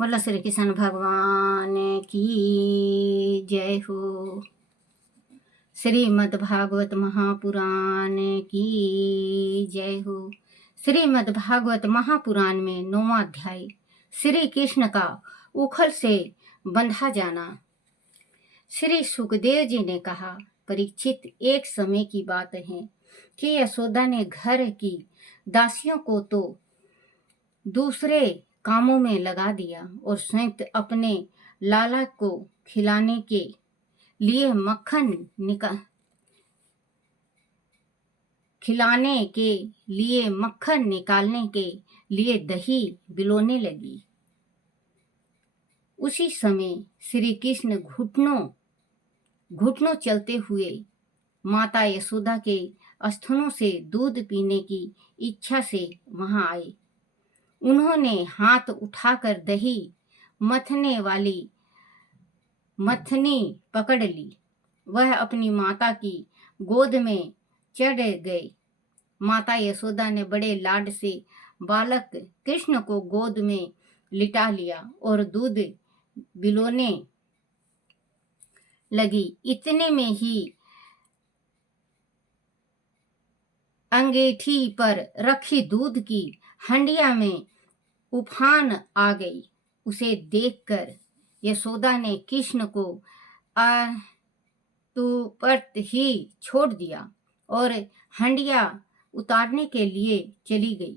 बोलो श्री कृष्ण भगवान की जय हो। श्रीमद् भागवत महापुराण की जय हो। श्रीमद् भागवत महापुराण में 9वां अध्याय श्री कृष्ण का उखल से बंधा जाना। श्री सुखदेव जी ने कहा, परीक्षित, एक समय की बात है कि यशोदा ने घर की दासियों को तो दूसरे कामों में लगा दिया और स्वयं अपने लाला को खिलाने के लिए मक्खन निकालने के लिए दही बिलोने लगी। उसी समय श्री कृष्ण घुटनों चलते हुए माता यशोदा के स्तनों से दूध पीने की इच्छा से वहां आए। उन्होंने हाथ उठाकर दही मथने वाली मथनी पकड़ ली। वह अपनी माता की गोद में चढ़ गए। माता यशोदा ने बड़े लाड से बालक कृष्ण को गोद में लिटा लिया और दूध बिलोने लगी। इतने में ही अंगीठी पर रखी दूध की हंडिया में उफान आ गई। उसे देखकर यशोदा ने कृष्ण को तुरंत ही छोड़ दिया और हंडिया उतारने के लिए चली गई।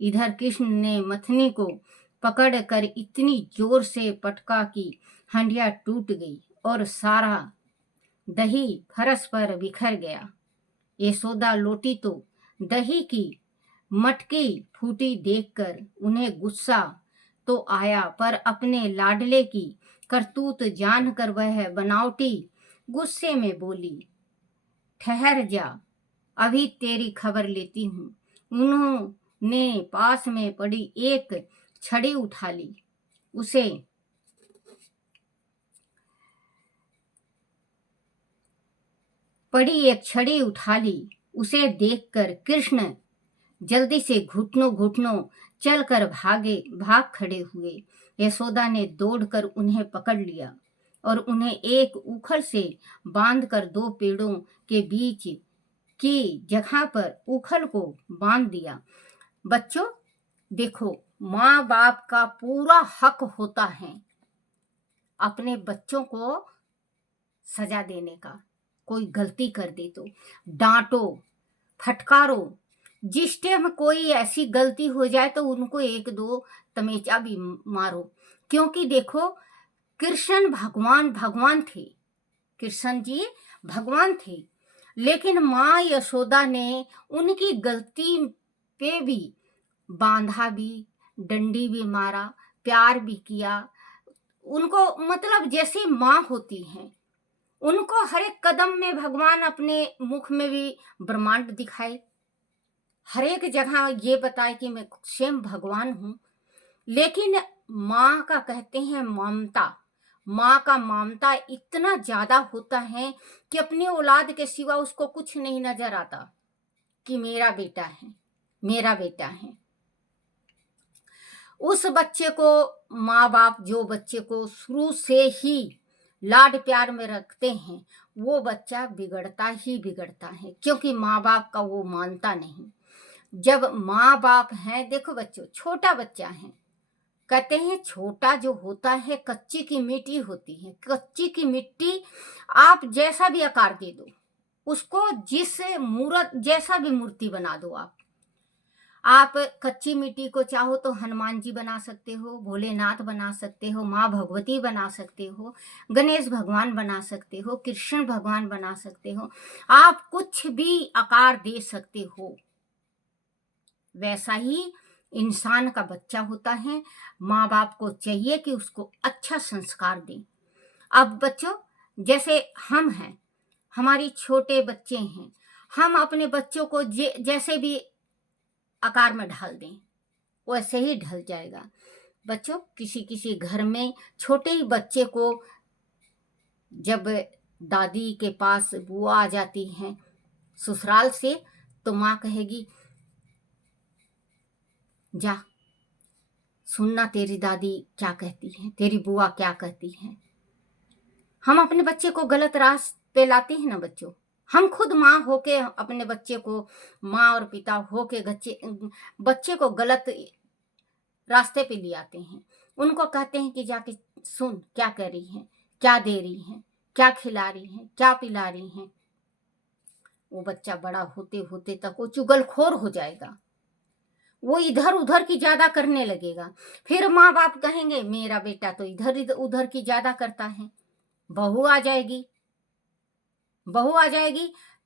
इधर कृष्ण ने मथनी को पकड़कर इतनी जोर से पटका कि हंडिया टूट गई और सारा दही फर्श पर बिखर गया। यशोदा लौटी तो दही की मटकी फूटी देखकर उन्हें गुस्सा तो आया, पर अपने लाडले की करतूत जानकर वह बनावटी गुस्से में बोली, ठहर जा, अभी तेरी खबर लेती हूँ। उन्होंने पास में पड़ी एक छड़ी उठा ली। उसे देखकर कृष्ण जल्दी से घुटनों चलकर भाग खड़े हुए। यशोदा ने दौड़कर उन्हें पकड़ लिया और उन्हें एक उखल से बांधकर 2 पेड़ों के बीच की जगह पर उखल को बांध दिया। बच्चों देखो, माँ बाप का पूरा हक होता है अपने बच्चों को सजा देने का। कोई गलती कर दे तो डांटो, फटकारो। जिस टाइम कोई ऐसी गलती हो जाए तो उनको 1-2 तमेचा भी मारो, क्योंकि देखो कृष्ण भगवान थे। कृष्ण जी भगवान थे, लेकिन माँ यशोदा ने उनकी गलती पे भी बांधा भी, डंडी भी मारा, प्यार भी किया। उनको मतलब जैसे माँ होती हैं, उनको हर एक कदम में भगवान अपने मुख में भी ब्रह्मांड दिखाए, हर एक जगह ये बताए कि मैं स्वयं भगवान हूँ। लेकिन माँ का कहते हैं माँ का ममता इतना ज्यादा होता है कि अपनी औलाद के सिवा उसको कुछ नहीं नजर आता कि मेरा बेटा है। उस बच्चे को माँ बाप जो बच्चे को शुरू से ही लाड प्यार में रखते हैं, वो बच्चा बिगड़ता है, क्योंकि माँ बाप का वो मानता नहीं। जब माँ बाप है, देखो बच्चों, छोटा बच्चा है, कहते हैं छोटा जो होता है कच्ची की मिट्टी होती है। कच्ची की मिट्टी आप जैसा भी आकार दे दो उसको, जिस मूर्त जैसा भी मूर्ति बना दो। आप कच्ची मिट्टी को चाहो तो हनुमान जी बना सकते हो, भोलेनाथ बना सकते हो, माँ भगवती बना सकते हो, गणेश भगवान बना सकते हो, कृष्ण भगवान बना सकते हो। आप कुछ भी आकार दे सकते हो। वैसा ही इंसान का बच्चा होता है। माँ बाप को चाहिए कि उसको अच्छा संस्कार दें। अब बच्चों, जैसे हम हैं, हमारी छोटे बच्चे हैं, हम अपने बच्चों को जैसे भी आकार में ढाल दें वैसे ही ढल जाएगा। बच्चों, किसी घर में छोटे ही बच्चे को जब दादी के पास बुआ आ जाती हैं ससुराल से, तो माँ कहेगी, जा सुनना तेरी दादी क्या कहती है, तेरी बुआ क्या कहती है। हम अपने बच्चे को गलत रास्ते लाते हैं ना बच्चों। हम खुद माँ होके अपने बच्चे को, माँ और पिता होके बच्चे को गलत रास्ते पे ले आते हैं। उनको कहते हैं कि जाके सुन क्या कह रही है, क्या दे रही है, क्या खिला रही है, क्या पिला रही है। वो बच्चा बड़ा होते होते तक वो चुगलखोर हो जाएगा, वो इधर उधर की ज्यादा करने लगेगा। फिर माँ बाप कहेंगे मेरा बेटा तो इधर उधर की ज्यादा करता है। बहू आ जाएगी,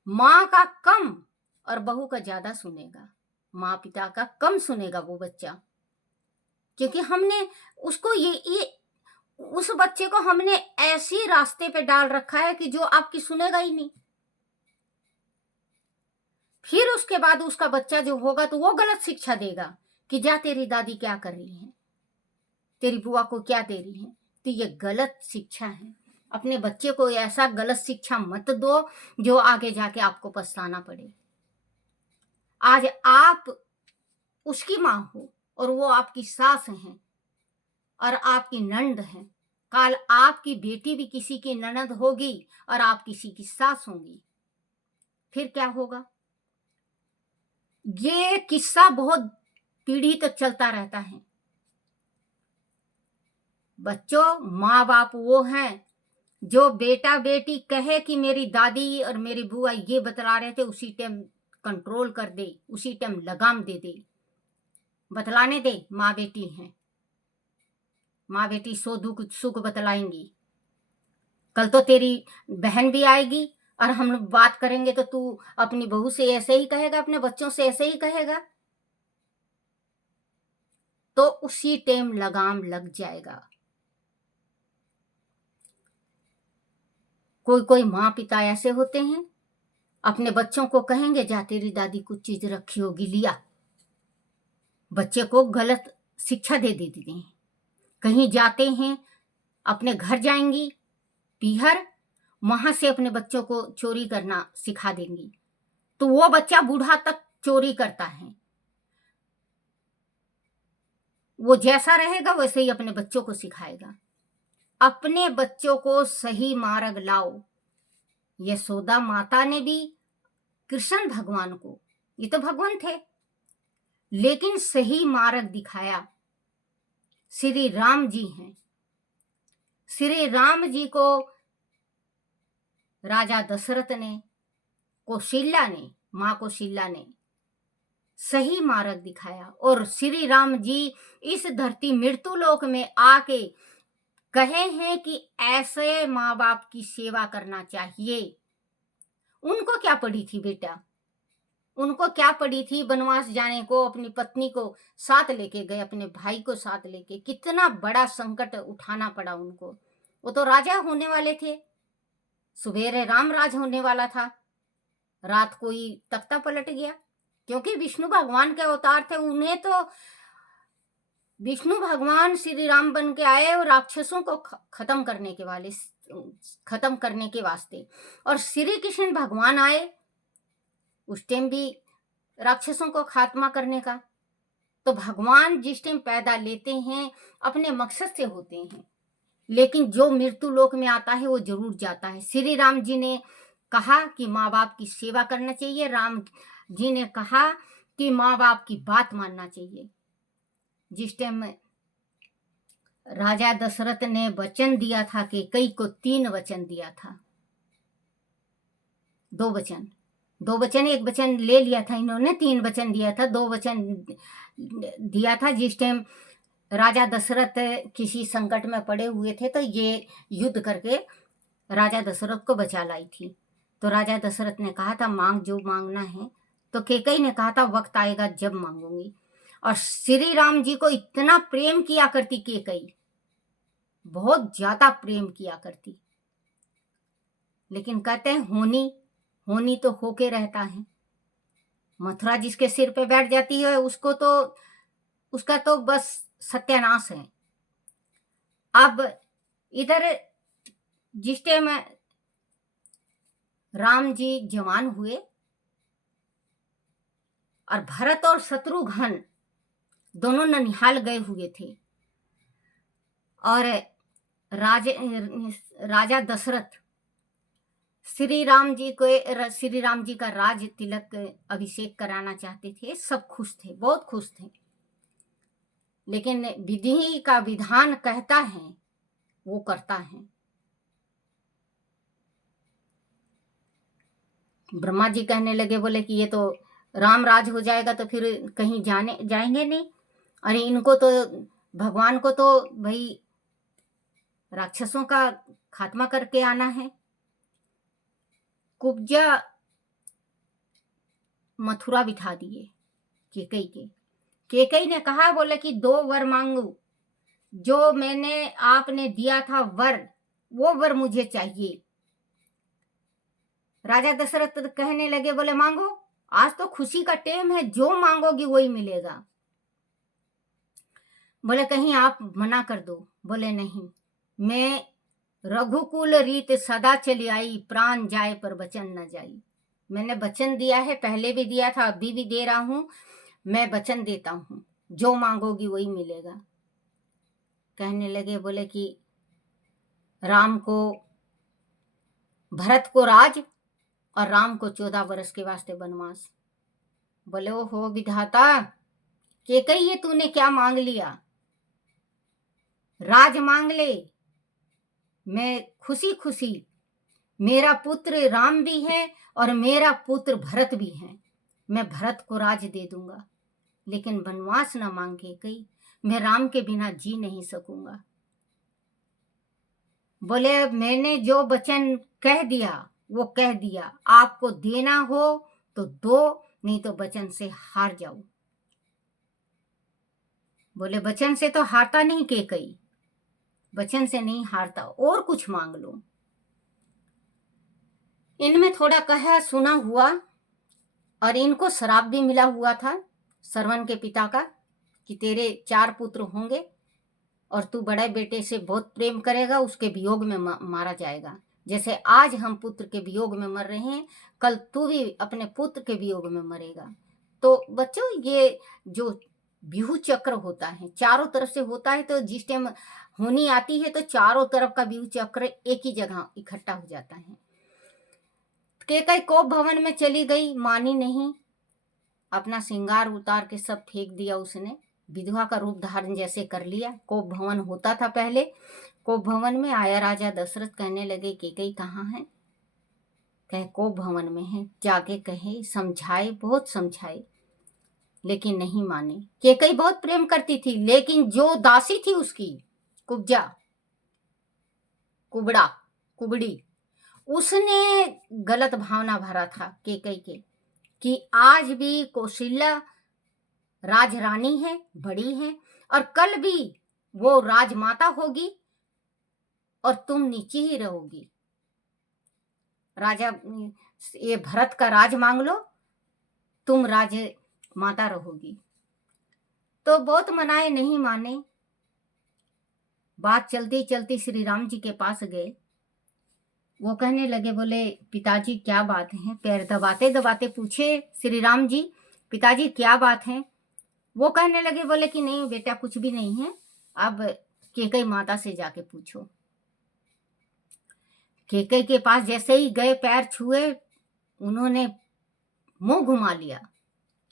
माँ का कम और बहू का ज्यादा सुनेगा, माँ पिता का कम सुनेगा वो बच्चा। क्योंकि हमने उसको ये उस बच्चे को हमने ऐसी रास्ते पे डाल रखा है कि जो आपकी सुनेगा ही नहीं। फिर उसके बाद उसका बच्चा जो होगा तो वो गलत शिक्षा देगा कि जा तेरी दादी क्या कर रही है, तेरी बुआ को क्या दे रही है। तो ये गलत शिक्षा है। अपने बच्चे को ऐसा गलत शिक्षा मत दो जो आगे जाके आपको पछताना पड़े। आज आप उसकी माँ हो और वो आपकी सास हैं और आपकी ननद है। कल आपकी बेटी भी किसी की ननद होगी और आप किसी की सास होंगी। फिर क्या होगा? ये किस्सा बहुत पीढ़ी तक चलता रहता है। बच्चों, माँ बाप वो हैं जो बेटा बेटी कहे कि मेरी दादी और मेरी बुआ ये बतला रहे थे, उसी टाइम कंट्रोल कर दे, उसी टाइम लगाम दे दे, बतलाने दे। माँ बेटी हैं, माँ बेटी सो दुख सुख बतलाएंगी। कल तो तेरी बहन भी आएगी और हम लोग बात करेंगे तो तू अपनी बहू से ऐसे ही कहेगा, अपने बच्चों से ऐसे ही कहेगा, तो उसी टाइम लगाम लग जाएगा। कोई कोई माँ पिता ऐसे होते हैं, अपने बच्चों को कहेंगे जा तेरी दादी कुछ चीज रखी होगी लिया, बच्चे को गलत शिक्षा दे देते हैं। कहीं जाते हैं, अपने घर जाएंगी पीहर, वहां से अपने बच्चों को चोरी करना सिखा देंगी, तो वो बच्चा बूढ़ा तक चोरी करता है। वो जैसा रहेगा वैसे ही अपने बच्चों को सिखाएगा। अपने बच्चों को सही मार्ग लाओ। यशोदा माता ने भी कृष्ण भगवान को, ये तो भगवान थे, लेकिन सही मार्ग दिखाया श्री राम जी हैं। श्री राम जी को राजा दशरथ ने, कौशल्या ने, मां कौशल्या ने सही मार्ग दिखाया। और श्री राम जी इस धरती मृत्यु लोक में आके कहे हैं कि ऐसे माँ बाप की सेवा करना चाहिए। उनको क्या पड़ी थी बेटा, उनको क्या पड़ी थी वनवास जाने को, अपनी पत्नी को साथ लेके गए, अपने भाई को साथ लेके। कितना बड़ा संकट उठाना पड़ा उनको। वो तो राजा होने वाले थे, सुबेरे राम राज होने वाला था, रात को ही तख्ता पलट गया। क्योंकि विष्णु भगवान के अवतार थे, उन्हें तो विष्णु भगवान श्री राम बन के आए और राक्षसों को खत्म करने के वास्ते। और श्री कृष्ण भगवान आए उस टाइम भी राक्षसों को खात्मा करने का। तो भगवान जिस टाइम पैदा लेते हैं अपने मकसद से होते हैं, लेकिन जो मृत्यु लोक में आता है वो जरूर जाता है। श्री राम जी ने कहा कि माँ बाप की सेवा करना चाहिए, राम जी ने कहा कि माँ बाप की बात मानना चाहिए। जिस टाइम राजा दशरथ ने वचन दिया था कि कई को 3 वचन दिया था, 2 वचन, एक वचन ले लिया था इन्होंने, 3 वचन दिया था, 2 वचन दिया था। जिस टाइम राजा दशरथ किसी संकट में पड़े हुए थे तो ये युद्ध करके राजा दशरथ को बचा लाई थी। तो राजा दशरथ ने कहा था मांग जो मांगना है, तो कैकेयी ने कहा था वक्त आएगा जब मांगूंगी। और श्री राम जी को इतना प्रेम किया करती कैकेयी, बहुत ज्यादा प्रेम किया करती। लेकिन कहते हैं होनी तो होके रहता है। मथुरा जिसके सिर पे बैठ जाती है उसका तो बस सत्यानाश है। अब इधर जिस टाइम राम जी जवान हुए और भरत और शत्रुघ्न दोनों ननिहाल गए हुए थे और राजा दशरथ श्री राम जी का राज तिलक अभिषेक कराना चाहते थे। सब खुश थे, बहुत खुश थे, लेकिन विधि का विधान कहता है वो करता है। ब्रह्मा जी कहने लगे, बोले कि ये तो राम राज हो जाएगा तो फिर कहीं जाएंगे नहीं। अरे इनको तो, भगवान को तो भाई राक्षसों का खात्मा करके आना है। कुब्जा मथुरा बिठा दिए केकई के। केकई ने कहा, बोले कि 2 वर मांगू, जो मैंने आपने दिया था वर, वो वर मुझे चाहिए। राजा दशरथ कहने लगे, बोले मांगो, आज तो खुशी का टेम है, जो मांगोगी वही मिलेगा। बोले कहीं आप मना कर दो। बोले नहीं, मैं रघुकुल रीत सदा चली आई, प्राण जाए पर वचन न जाई। मैंने वचन दिया है, पहले भी दिया था, अभी भी दे रहा हूं, मैं वचन देता हूं, जो मांगोगी वही मिलेगा। कहने लगे, बोले कि राम को, भरत को राज और राम को 14 वर्ष के वास्ते वनवास। बोले ओ हो विधाता, केकई ये तूने क्या मांग लिया? राज मांग ले, मैं खुशी खुशी, मेरा पुत्र राम भी है और मेरा पुत्र भरत भी है, मैं भरत को राज दे दूंगा, लेकिन वनवास न मांग केकई, मैं राम के बिना जी नहीं सकूंगा। बोले मैंने जो वचन कह दिया वो कह दिया, आपको देना हो तो दो, नहीं तो वचन से हार जाओ। बोले वचन से तो हारता नहीं केकई, वचन से नहीं हारता, और कुछ मांग लो। इनमें थोड़ा कहा सुना हुआ और इनको श्राप भी मिला हुआ था श्रवण के पिता का कि तेरे 4 पुत्र होंगे और तू बड़े बेटे से बहुत प्रेम करेगा, उसके वियोग में मारा जाएगा। जैसे आज हम पुत्र के वियोग में मर रहे हैं, कल तू भी अपने पुत्र के वियोग में मरेगा। तो बच्चों, ये जो व्यूह चक्र होता है चारों तरफ से होता है, तो जिस टाइम होनी आती है तो चारों तरफ का व्यूह चक्र एक ही जगह इकट्ठा हो जाता है। केकई कोप भवन में चली गई, मानी नहीं, अपना श्रृंगार उतार के सब फेंक दिया उसने, विधवा का रूप धारण जैसे कर लिया। कोप भवन होता था पहले। कोप भवन में आया राजा दशरथ, कहने लगे केकई कहाँ है? कहे कोप भवन में है। जाके कहे, समझाए, बहुत समझाए, लेकिन नहीं माने। केकई बहुत प्रेम करती थी, लेकिन जो दासी थी उसकी, कुब्जा, कुबड़ी, उसने गलत भावना भरा था केकई के कि आज भी कौशल्या राजरानी है, बड़ी है, और कल भी वो राजमाता होगी और तुम नीचे ही रहोगी। राजा, ये भरत का राज मांग लो, तुम राजमाता रहोगी। तो बहुत मनाए, नहीं माने। बात चलती चलती श्री राम जी के पास गए। वो कहने लगे, बोले पिताजी क्या बात है? पैर दबाते दबाते पूछे श्री राम जी, पिताजी क्या बात है? वो कहने लगे, बोले कि नहीं बेटा, कुछ भी नहीं है, अब केकई माता से जाके पूछो। केकई के पास जैसे ही गए, पैर छुए, उन्होंने मुंह घुमा लिया।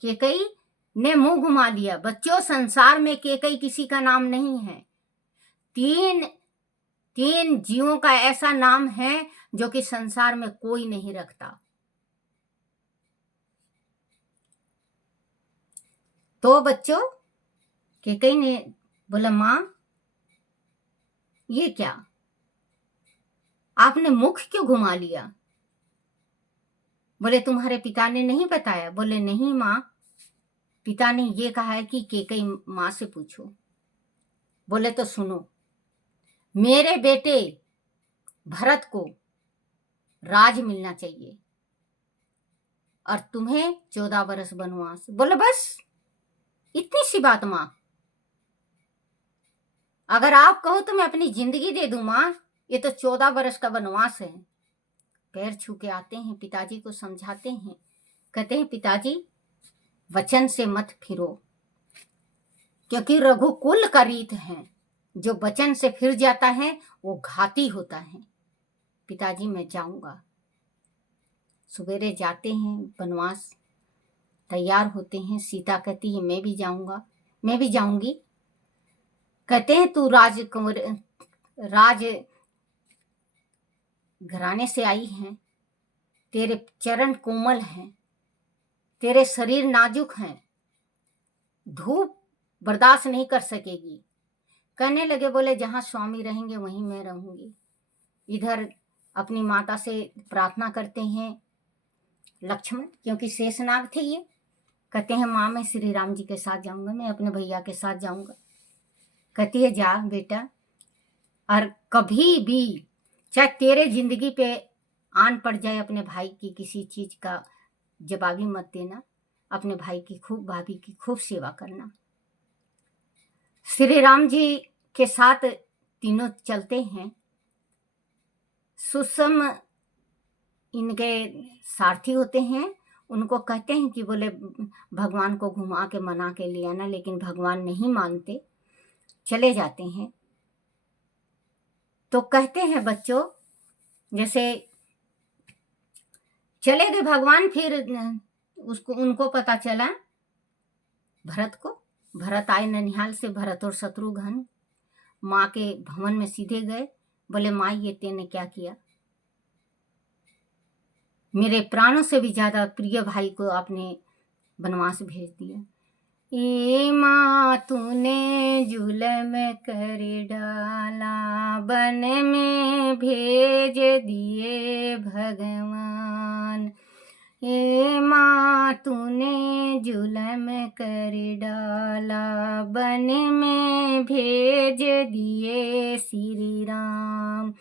केकई ने मुंह घुमा लिया। बच्चों, संसार में केकई किसी का नाम नहीं है। तीन जीवों का ऐसा नाम है जो कि संसार में कोई नहीं रखता। तो बच्चों, केकई ने बोला, मां ये क्या, आपने मुख क्यों घुमा लिया? बोले तुम्हारे पिता ने नहीं बताया? बोले नहीं मां, पिता ने ये कहा है कि केकई मां से पूछो। बोले तो सुनो, मेरे बेटे भरत को राज मिलना चाहिए और तुम्हें 14 वर्ष वनवास। बोले बस इतनी सी बात मां, अगर आप कहो तो मैं अपनी जिंदगी दे दूं मां, ये तो 14 वर्ष का वनवास है। पैर छू के आते हैं, पिताजी को समझाते हैं, कहते हैं पिताजी वचन से मत फिरो, क्योंकि रघुकुल का रीत है, जो वचन से फिर जाता है वो घाती होता है। पिताजी मैं जाऊंगा। सवेरे जाते हैं वनवास, तैयार होते हैं। सीता कहती है मैं भी जाऊंगा, मैं भी जाऊंगी। कहते हैं तू राज घराने से आई है, तेरे चरण कोमल हैं, तेरे शरीर नाजुक हैं, धूप बर्दाश्त नहीं कर सकेगी। कहने लगे, बोले जहां स्वामी रहेंगे वहीं मैं रहूंगी। इधर अपनी माता से प्रार्थना करते हैं लक्ष्मण, क्योंकि शेषनाग थे ये। कहते हैं माँ मैं श्री राम जी के साथ जाऊंगा, मैं अपने भैया के साथ जाऊंगा। कहती है जा बेटा, और कभी भी चाहे तेरे जिंदगी पे आन पड़ जाए अपने भाई की किसी चीज का जवाबी मत देना। अपने भाई की खूब, भाभी की खूब सेवा करना। श्री राम जी के साथ तीनों चलते हैं। सुषम इनके सारथी होते हैं। उनको कहते हैं कि बोले भगवान को घुमा के मना के ले आना, लेकिन भगवान नहीं मानते, चले जाते हैं। तो कहते हैं बच्चों, जैसे चले गए भगवान, फिर उनको पता चला भरत आए ननिहाल से, भरत और शत्रुघ्न माँ के भवन में सीधे गए। बोले माँ ये तेने क्या किया, मेरे प्राणों से भी ज्यादा प्रिय भाई को आपने वनवास भेज दिया। ए माँ तूने जुलम कर डाला, वन में भेज दिए भगवान। ए माँ तूने जुलम कर डाला, वन में भेज दिए श्री राम।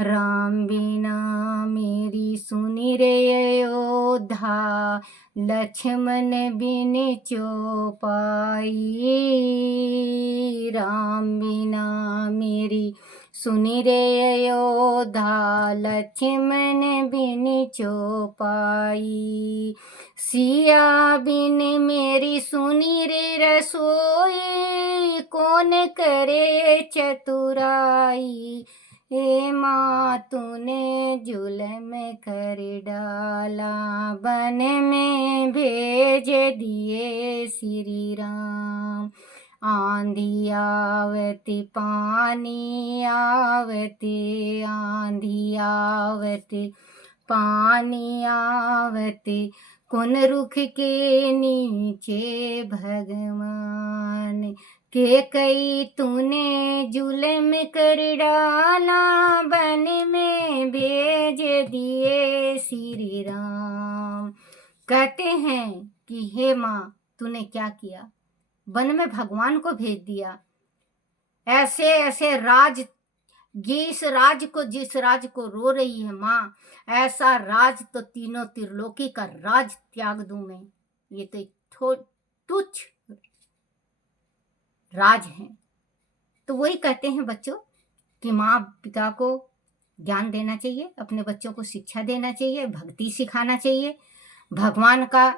राम बिना मेरी सुनी रे अयोध्या, लक्ष्मण बिन चौपाई। राम बिना मेरी सुनी रे अयोध्या, लक्ष्मण बिन चौपाई। सिया बिन मेरी सुनी रे रसोई, कौन करे चतुराई। हे माँ तूने जुलम कर डाला, वन में भेज दिए श्री राम। आंधी आवती पानी आवते, आंधी आवते पानी आवते, कौन रुख के नीचे भगवान। के कई तूने जुलम कर डाला, वन में भेज दिए श्री राम। कहते हैं कि हे माँ तूने क्या किया, वन में भगवान को भेज दिया। ऐसे ऐसे राज, जिस राज को रो रही है माँ, ऐसा राज तो तीनों त्रिलोकी का राज त्याग दूं मैं। ये तो तुच्छ राज है। तो वही कहते हैं बच्चों कि माँ पिता को ज्ञान देना चाहिए, अपने बच्चों को शिक्षा देना चाहिए, भक्ति सिखाना चाहिए, भगवान का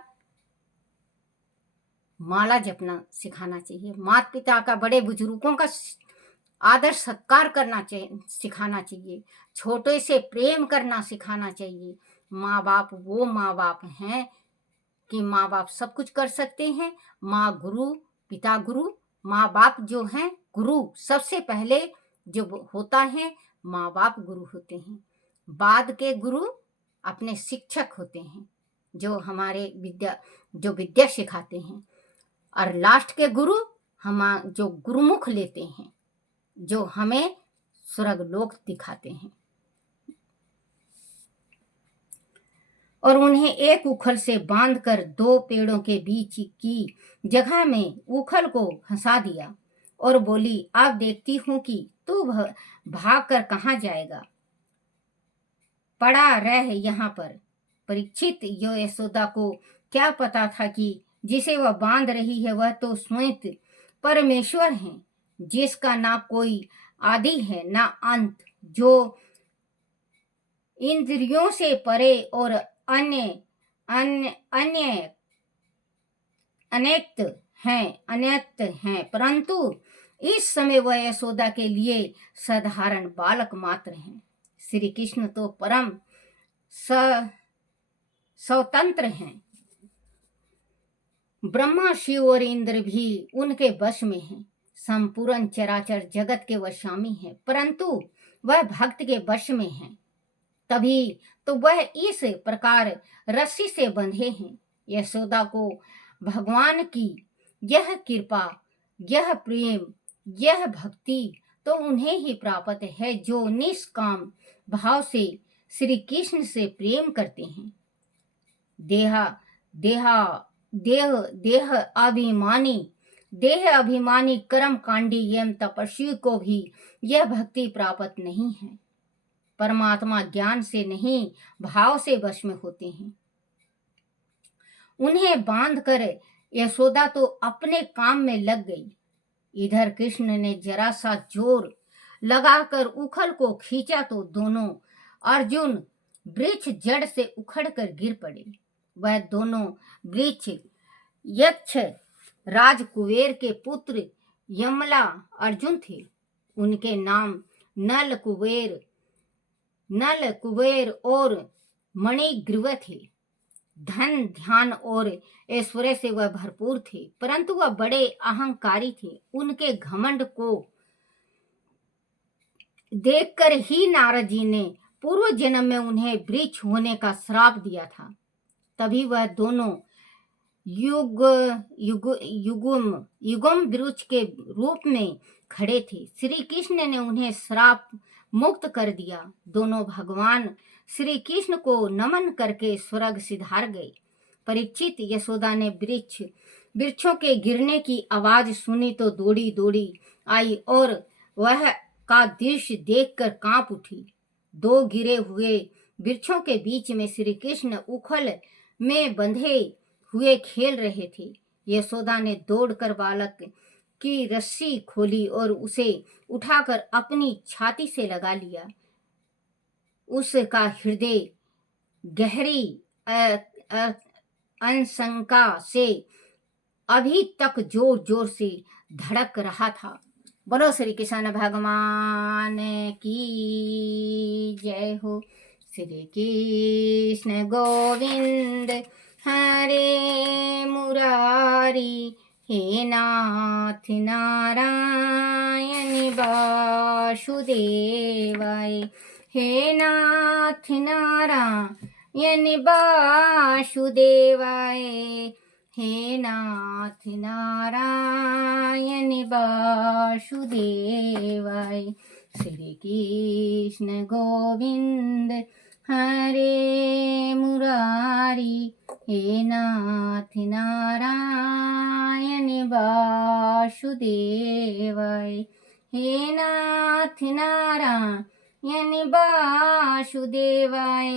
माला जपना सिखाना चाहिए, माता पिता का, बड़े बुजुर्गों का आदर सत्कार करना चाहिए, सिखाना चाहिए, छोटे से प्रेम करना सिखाना चाहिए। माँ बाप वो माँ बाप हैं कि माँ बाप सब कुछ कर सकते हैं। माँ गुरु, पिता गुरु, माँ बाप जो हैं गुरु। सबसे पहले जो होता है माँ बाप गुरु होते हैं, बाद के गुरु अपने शिक्षक होते हैं, जो हमारे विद्या सिखाते हैं, और लास्ट के गुरु हम जो गुरुमुख लेते हैं, जो हमें स्वर्ग लोक दिखाते हैं। और उन्हें एक उखल से बांधकर 2 पेड़ों के बीच की जगह में उखल को फंसा दिया और बोली, अब देखती हूं कि तू भाग कर कहाँ जाएगा, पड़ा रह यहाँ पर। परीक्षित यशोदा को क्या पता था कि जिसे वह बांध रही है वह तो स्वयं परमेश्वर है, जिसका ना कोई आदि है ना अंत, जो इंद्रियों से परे और अन्य अन्य अन्य अनेक हैं, अनैत हैं, परंतु इस समय वह यशोदा के लिए साधारण बालक मात्र हैं। श्री कृष्ण तो परम स्वतंत्र हैं। ब्रह्मा, शिव और इंद्र भी उनके वश में हैं। संपूर्ण चराचर जगत के वह स्वामी हैं, परंतु वह भक्त के वश में हैं। तभी तो वह इस प्रकार रस्सी से बंधे हैं। यशोदा को भगवान की यह कृपा, यह प्रेम, यह भक्ति तो उन्हें ही प्राप्त है जो निष्काम भाव से श्री कृष्ण से प्रेम करते हैं। देहा देहा देह देह अभिमानी कर्म कांडी एवं तपस्वी को भी यह भक्ति प्राप्त नहीं है। परमात्मा ज्ञान से नहीं, भाव से वश में होते हैं। उन्हें बांधकर यशोदा तो अपने काम में लग गई। इधर कृष्ण ने जरा सा जोर लगाकर उखल को खींचा तो दोनों अर्जुन वृक्ष जड़ से उखड़कर गिर पड़े। वह दोनों वृक्ष यक्ष राज कुबेर के पुत्र यमला अर्जुन थे। उनके नाम नल कुबेर और मणिग्रीव थे। धन, ध्यान और ऐश्वर्य से वह भरपूर थे, परंतु वह बड़े अहंकारी थे। उनके घमंड को देखकर ही नारद जी ने पूर्व जन्म में उन्हें वृक्ष होने का श्राप दिया था। तभी वह दोनों युगम वृक्ष के रूप में खड़े थे। श्री कृष्ण ने उन्हें श्राप मुक्त कर दिया। दोनों भगवान श्री कृष्ण को नमन करके स्वर्ग सिधार गए। परीक्षित, यशोदा ने वृक्षों के गिरने की आवाज सुनी तो दौड़ी दौड़ी आई और वह का दृश्य देखकर कांप उठी। दो गिरे हुए वृक्षों के बीच में श्री कृष्ण उखल में बंधे हुए खेल रहे थे। यशोदा ने दौड़कर बालक की रस्सी खोली और उसे उठाकर अपनी छाती से लगा लिया। उसका हृदय गहरी आशंका से अभी तक जोर जोर से धड़क रहा था। बोलो श्री कृष्ण भगवान की जय हो। श्री कृष्ण गोविंद हरे मुरारी, हे नाथ नारायण वासुदेवाय, हे नाथ नारायण वासुदेवाय, हे नाथ नारायण वासुदेवाय। श्री कृष्ण गोविंद हरे मुरारी, हे नाथ नारायण वासुदेवाय, हे नाथ नारायण वासुदेवाय,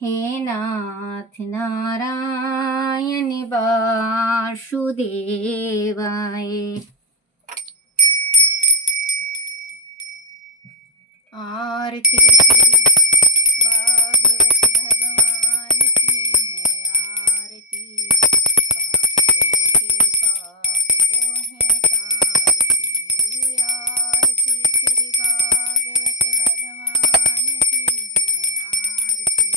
हे नाथ नारायण वासुदेवाय। आरती श्री भागवत भगवान की है, आरती पापियों के पाप को है तारती। आरती श्री भागवत भगवान की है, आरती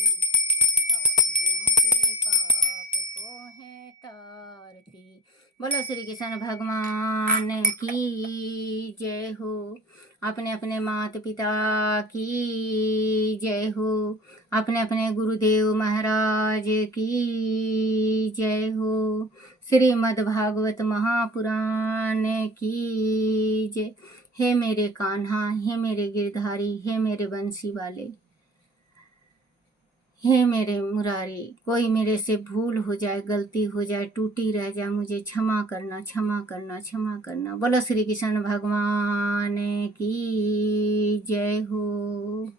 पापियों के पाप को है तारती। बोलो श्री कृष्ण भगवान की जय हो। अपने अपने माता पिता की जय हो। अपने अपने गुरुदेव महाराज की जय हो। श्रीमद् भागवत महापुराण की जय। हे मेरे कान्हा, हे मेरे गिरधारी, हे मेरे बंसी वाले, हे मेरे मुरारी, कोई मेरे से भूल हो जाए, गलती हो जाए, टूटी रह जाए, मुझे क्षमा करना, क्षमा करना, क्षमा करना। बोलो श्री कृष्ण भगवान की जय हो।